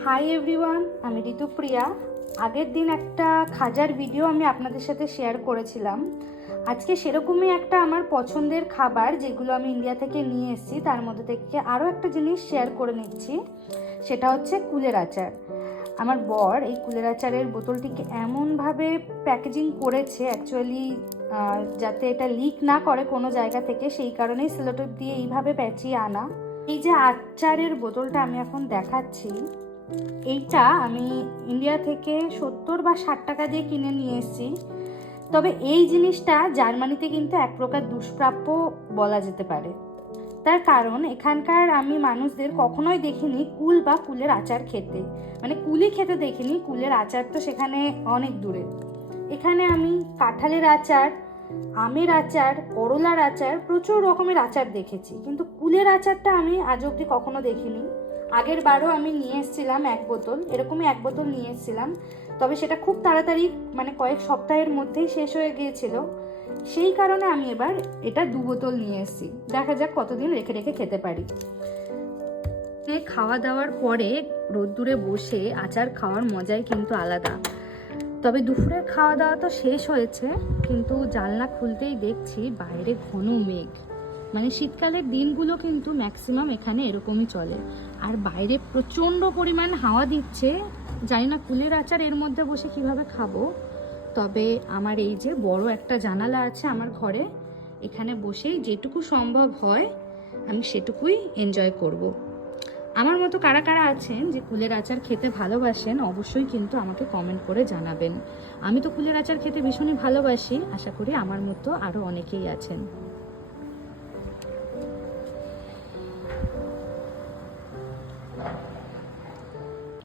Hi everyone আমি ঋতুপ্রিয়া আগের দিন একটা খাজার ভিডিও আমি আপনাদের সাথে শেয়ার করেছিলাম। আজকে সেরকমই একটা আমার পছন্দের খাবার যেগুলো আমি ইন্ডিয়া থেকে নিয়ে এসেছি, তার মধ্যে থেকে আরও একটা জিনিস শেয়ার করে নিচ্ছি। সেটা হচ্ছে কুলের আচার। আমার বর এই কুলের আচারের বোতলটিকে এমনভাবে প্যাকেজিং করেছে অ্যাকচুয়ালি যাতে এটা লিক না করে কোনো জায়গা থেকে, সেই কারণেই সেলোটেপ দিয়ে এইভাবে প্যাঁচিয়ে আনা। এই যে আচারের বোতলটা আমি এখন দেখাচ্ছি এইটা আমি ইন্ডিয়া থেকে সত্তর বা ষাট টাকা দিয়ে কিনে নিয়ে এসেছি। তবে এই জিনিসটা জার্মানিতে কিন্তু এক প্রকার দুষ্প্রাপ্য বলা যেতে পারে। তার কারণ, এখানকার আমি মানুষদের কখনোই দেখিনি কুল বা কুলের আচার খেতে। মানে কুলি খেতে দেখিনি, কুলের আচার তো সেখানে অনেক দূরে। এখানে আমি কাঁঠালের আচার, আমের আচার, করলার আচার প্রচুর রকমের আচার দেখেছি। কিন্তু কুলের আচারটা আমি আজ অবধি কখনো দেখিনি। আগের বারও আমি নিয়ে এসেছিলাম এক বোতল, এরকমই এক বোতল নিয়ে এসেছিলাম। তবে সেটা খুব তাড়াতাড়ি মানে কয়েক সপ্তাহের মধ্যেই শেষ হয়ে গিয়েছিল। সেই কারণে আমি এবার এটা দু বোতল নিয়ে এসেছি। দেখা যাক কতদিন রেখে রেখে খেতে পারি। খাওয়া দাওয়ার পরে রোদ্দুরে বসে আচার খাওয়ার মজাই কিন্তু আলাদা। তবে দুপুরের খাওয়া দাওয়া তো শেষ হয়েছে, কিন্তু জানলা খুলতেই দেখছি বাইরে ঘন মেঘ। মানে শীতকালের দিনগুলো কিন্তু ম্যাক্সিমাম এখানে এরকমই চলে। আর বাইরে প্রচণ্ড পরিমাণ হাওয়া দিচ্ছে। জানি না কুলের আচার এর মধ্যে বসে কীভাবে খাব। তবে আমার এই যে বড় একটা জানালা আছে আমার ঘরে, এখানে বসেই যেটুকু সম্ভব হয় আমি সেটুকুই এনজয় করব। আমার মতো কারা কারা আছেন যে কুলের আচার খেতে ভালোবাসেন, অবশ্যই কিন্তু আমাকে কমেন্ট করে জানাবেন। আমি তো কুলের আচার খেতে ভীষণই ভালোবাসি, আশা করি আমার মতো আরও অনেকেই আছেন।